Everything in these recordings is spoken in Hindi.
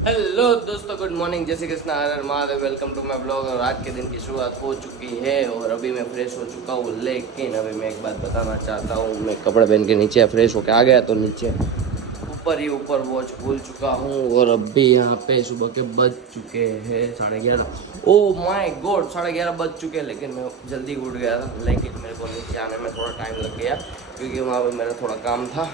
हेलो दोस्तों, गुड मॉर्निंग, जय श्री कृष्ण, हर हर Mahadev. Welcome to my blog. और आज के दिन की शुरुआत हो चुकी है और अभी मैं फ्रेश हो चुका हूँ। लेकिन अभी मैं एक बात बताना चाहता हूँ, मैं कपड़े पहन के नीचे फ्रेश होके आ गया तो नीचे ऊपर ही ऊपर वॉच भूल चुका हूँ। और अभी यहाँ पे सुबह के बज चुके हैं 11:30। ओ माय गॉड, 11:30 बज चुके हैं। लेकिन मैं जल्दी उठ गया था, लेकिन मेरे को नीचे आने में थोड़ा टाइम लग गया क्योंकि वहाँ पर मेरा थोड़ा काम था।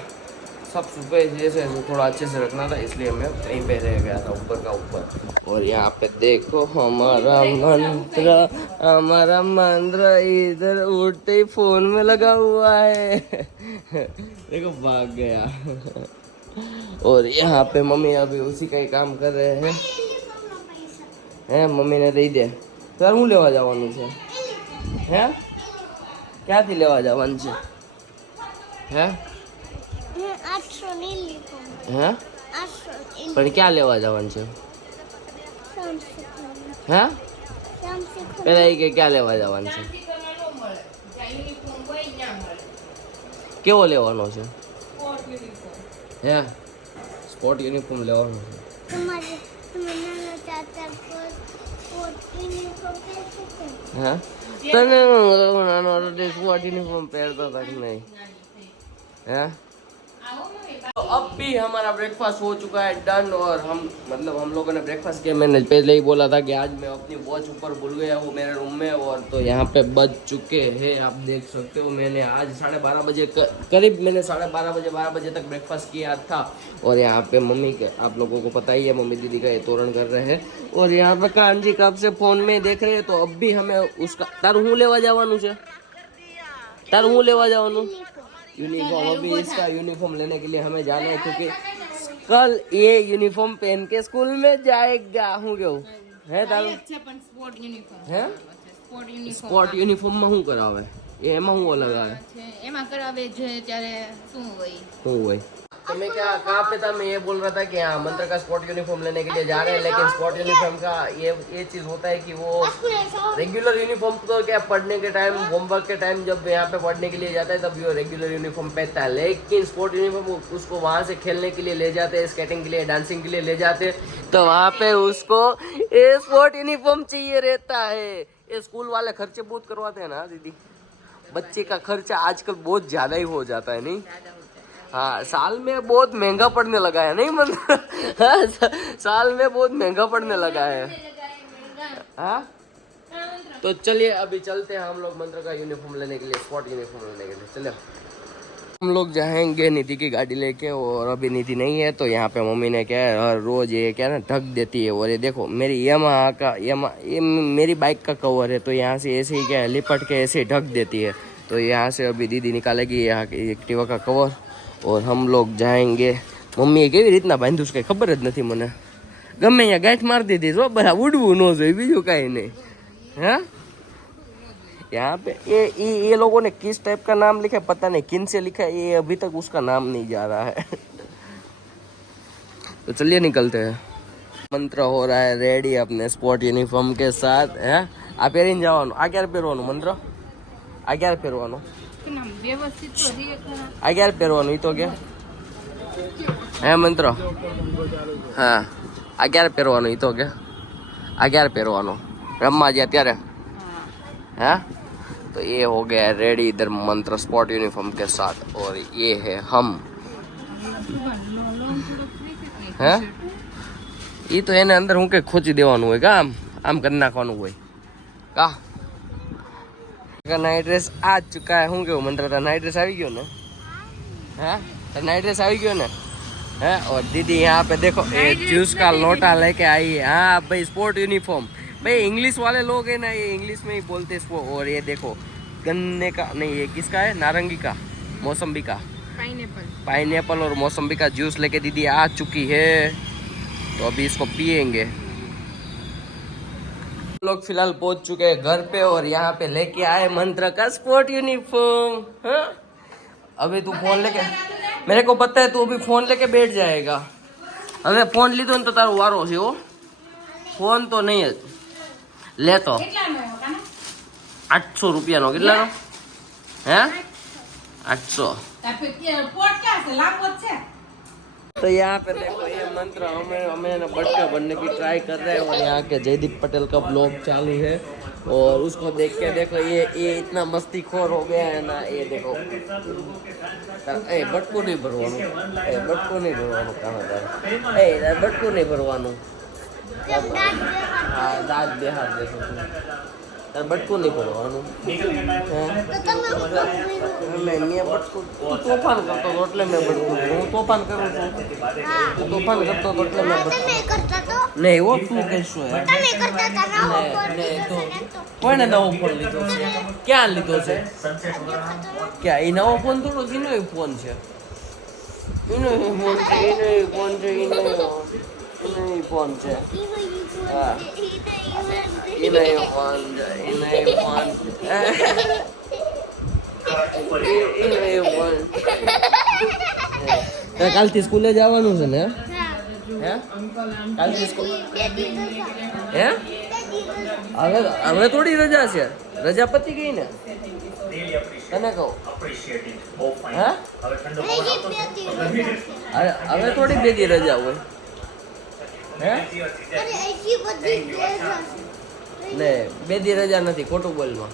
सब सुबह जैसे थोड़ा अच्छे से रखना था, इसलिए मैं कहीं पे रह गया था ऊपर का ऊपर। और यहाँ पे देखो हमारा मंत्र इधर उठते ही फोन में लगा हुआ है। देखो भाग गया। और यहाँ पे मम्मी अभी उसी का ही काम कर रहे हैं। मम्मी ने दे दिया सर, હું લેવા જવાનું છે? હે ક્યાંથી લેવા જવાનું છે? હે હે પણ ક્યાં લેવા જવાનું છે? હે પેલા એ કે ક્યાં લેવા જવાનું છે? કેવો લેવાનો છે? હે સ્પોર્ટ યુનિફોર્મ લેવાનો છે? હે તને નાનો સ્પોર્ટ યુનિફોર્મ પહેરતો હતા કે નહીં? હે तो अब भी हमारा ब्रेकफास्ट हो चुका है डन। और हम लोगों ने ब्रेकफास्ट किया। मैंने पहले ही बोला था कि आज मैं अपनी वॉच ऊपर भूल गया हूँ मेरे रूम में। और तो यहाँ पे बज चुके हैं, आप देख सकते हो। मैंने आज 12:30 बजे करीब मैंने 12:30 बजे तक ब्रेकफास्ट किया था। और यहाँ पे मम्मी के, आप लोगों को पता ही है, मम्मी दीदी का ये तोरण कर रहे हैं। और यहाँ पे कान जी कब से फोन में देख रहे हैं। तो अब भी हमें उसका तारू हूँ लेवा जावानू छे, तारू हूँ लेवा जावानू यूनिफॉर्म। अभी इसका यूनिफॉर्म लेने के लिए हमें जाना है क्योंकि कल ये यूनिफॉर्म पहन के स्कूल में जाएगा। हूँ क्यों है तारू है स्पोर्ट यूनिफॉर्म में हूँ करावे ये एमा हूँ लगा है એમાં કરાવે છે ત્યારે શું હોય हूँ वही। तो मैं क्या कहाँ पे था, मैं ये बोल रहा था कि हाँ मंत्र का स्पोर्ट यूनिफॉर्म लेने के लिए जा रहे हैं। लेकिन स्पोर्ट यूनिफॉर्म का ये चीज़ होता है कि वो रेगुलर यूनिफॉर्म तो क्या पढ़ने के टाइम, होमवर्क के टाइम जब यहाँ पे पढ़ने के लिए जाता है तब वो रेगुलर यूनिफॉर्म पहनता है। लेकिन स्पोर्ट यूनिफॉर्म उसको वहाँ से खेलने के लिए ले जाते हैं, स्केटिंग के लिए, डांसिंग के लिए ले जाते हैं, तो वहाँ पे उसको ये स्पोर्ट यूनिफॉर्म चाहिए रहता है। ये स्कूल वाले खर्चे बहुत करवाते हैं ना दीदी, बच्चे का खर्चा आजकल बहुत ज्यादा ही हो जाता है नहीं? हाँ, साल में बहुत महंगा पड़ने लगा है नहीं मतलब साल में बहुत महंगा पड़ने लगा है। हाँ तो चलिए अभी चलते हैं हम लोग मंत्र का यूनिफॉर्म लेने के लिए, स्पोर्ट यूनिफॉर्म लेने के लिए। चलिए हम लोग जाएंगे निधि की गाड़ी लेके। और अभी निधि नहीं है तो यहाँ पे मम्मी ने क्या है, हर रोज ये क्या ना ढक देती है। और ये देखो मेरी ये मेरी बाइक का कवर है, तो यहाँ से ऐसे ही क्या है लिपट के ऐसे ढक देती है। तो यहाँ से अभी दीदी निकालेगी यहाँ एक्टिवा का कवर और हम लोग जाएंगे। मम्मीए કેવી રીતના બાંધ્યું છે ખબર જ નથી મને, ગમે અહીંયા ગાંઠ મારી દીધી જો, બરા ઉડવું ન જોઈએ, બીજું કાંઈ નહીં। હા यहाँ पे ये लोगों ने किस टाइप का नाम लिखा है पता नहीं, किन से लिखा है ये अभी तक उसका नाम नहीं जा रहा है। तो चलिए निकलते हैं। मंत्र हो रहा है रेडी अपने स्पोर्ट यूनिफॉर्म के साथ है। आ પહેરીને જવાનું, આ ક્યારે પહેરવાનું મંત્ર? આ ક્યારે પહેરવાનું? આ ક્યારે પહેરવાનું ઈ તો કે હે મંત્ર? હા આ ક્યારે પહેરવાનું ઈ તો કે આ ક્યારે પહેરવાનું? રમવા ગયા ત્યારે है। तो ये हो गया रेडी इधर मंत्र स्पोर्ट यूनिफॉर्म के साथ। और ये है हम है ये तो एने अंदर हूँ के खोची देवानुं होय का आम कर नाखवानुं होय का। नाइट ड्रेस आ चुका है। हूँ केवुं मंत्र नाइट ड्रेस आई गयो ने? है नाइट ड्रेस आई गयो ने? है। और दीदी यहाँ पे देखो ये जूस का लोटा लेके आई है। हाँ भाई स्पोर्ट यूनिफॉर्म, भाई इंग्लिश वाले लोग हैं ना ये इंग्लिश में ही बोलते हैं। और ये देखो गन्ने का नहीं, ये किसका है? नारंगी का, मौसम्बी का, पाइनएप्पल और मौसम्बी का जूस लेके दीदी आ चुकी है। तो अभी इसको पियेंगे। लोग फिलहाल पहुंच चुके हैं घर पे और यहाँ पे लेके आए मंत्र का स्पोर्ट यूनिफॉर्म। हाँ अभी तू फोन लेके, मेरे को पता है तू अभी फोन लेके बैठ जाएगा। अबे फोन लीधो ने तो तारो वारो छे हो, फोन तो नहीं है ले तो 800 રૂપિયાનો કેટલાનો હે 800 तो यहाँ पे देखो ये मंत्र हमें ना बटका बनने की ट्राई कर रहे हैं और यहाँ के जयदीप पटेल का ब्लॉग चालू है और उसको देख के देखो ये इतना मस्तीखोर हो गया है ना। ये देखो ए बटकू नहीं भरवानू, ए बटकू नहीं भरवानू, कहाँ ए बटकू नहीं भरवानू। हाँ दाद दे हाथ देखो તાર બટકું નહીં ભરવાનું મેં બટકું તોફાન કરતો હતો એટલે મેં બટકું હું તોફાન કરું છું તોફાન કરતો હતો એટલે મેં નહીં એવો તું કહેશો કોઈને નવો ફોન લીધો છે ક્યાં લીધો છે ક્યાં એ નવો ફોન થોડો એનો ફોન છે એનો ફોન છે એનો ફોન છે એનો ફોન છે હા કાલથી સ્કૂલે જવાનું છે ને હે કાલથી સ્કૂલ હે હવે થોડી રજા છે રજા પતી ગઈ ને તને કહું હે હવે થોડી ભેગી રજા હોય હે ને બે દી રજા નથી ખોટું બોલમાં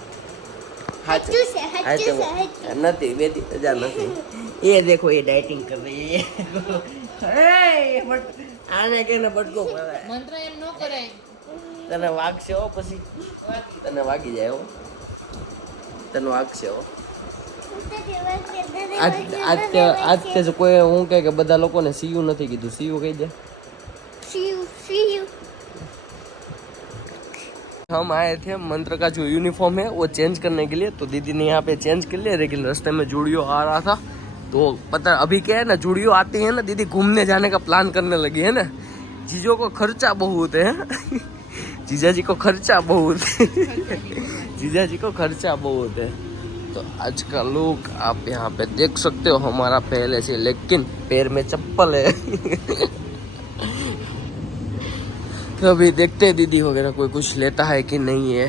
નથી બે દી રજા નથી ये देखो ये डाइटिंग कर रही है आने के ने बटको મંત્ર એમ ન કરાય તને વાગશે હો પછી તને વાગી જાય હો તને વાગશે હો આજ તે કોઈ હું કહે કે બધા લોકોને સીયુ નથી કીધું સીયુ કહી દે हम आए थे मंत्र का जो यूनिफॉर्म है वो चेंज करने के लिए तो दीदी ने यहाँ पे चेंज कर लिया लेकिन रास्ते में जूडियो आ रहा था तो पता अभी क्या है ना जूडियो आती है ना दीदी घूमने जाने का प्लान करने लगी है ना जीजो को खर्चा बहुत है जीजा जी को खर्चा बहुत है जीजा जी को खर्चा बहुत है तो आज का लुक आप यहाँ पे देख सकते हो हमारा पहले से लेकिन पैर में चप्पल है तो अभी देखते हैं दीदी वगैरह कोई कुछ लेता है कि नहीं है।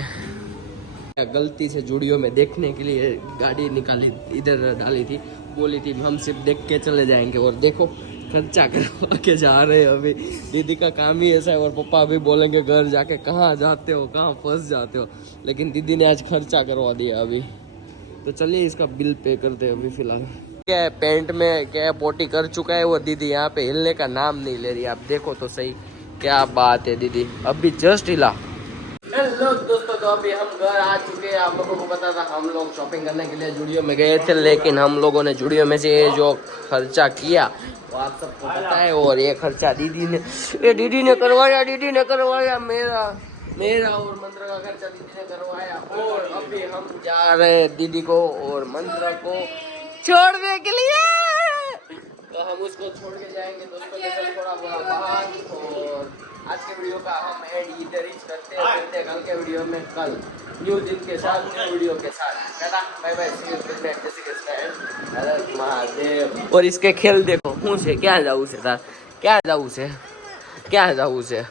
गलती से जूडियो में देखने के लिए गाड़ी निकाली इधर डाली थी बोली थी हम सिर्फ देख के चले जाएंगे और देखो खर्चा करवा के जा रहे हैं अभी दीदी का काम ही ऐसा है और पापा अभी बोलेंगे घर जाके कहाँ जाते हो कहाँ फंस जाते हो लेकिन दीदी ने आज खर्चा करवा दिया अभी तो चलिए इसका बिल पे करते हैं अभी फिलहाल। क्या है पेंट में क्या पोटी कर चुका है वो दीदी यहाँ पे हिलने का नाम नहीं ले रही आप देखो तो सही क्या बात है दीदी अभी जस्ट हिला। हेलो दोस्तों तो अभी हम घर आ चुके हैं आप लोगों को पता था हम लोग शॉपिंग करने के लिए जूडियो में गए थे लेकिन हम लोगों ने जूडियो में से जो खर्चा किया वो आप सबको पता है और ये खर्चा दीदी ने करवाया मेरा और मंत्र का खर्चा दीदी ने करवाया और अभी हम जा रहे हैं दीदी को और मंत्र को छोड़ने के लिए तो हम उसको छोड़ के जाएंगे दोस्तों के साथ थोड़ा बड़ा बाहर और आज के वीडियो का हम एंड इधर ही करते हैं कल के वीडियो में कल न्यू दिन के साथ न्यू वीडियो के साथ tata bye bye see you good night जय श्री कृष्ण हर हर महादेव। और इसके खेल देखो हूँ से क्या जाऊँ से तार क्या जाऊँ से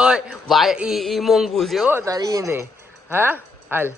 ओए भाई ई मोंगू से हो तार ई ने हाँ हाल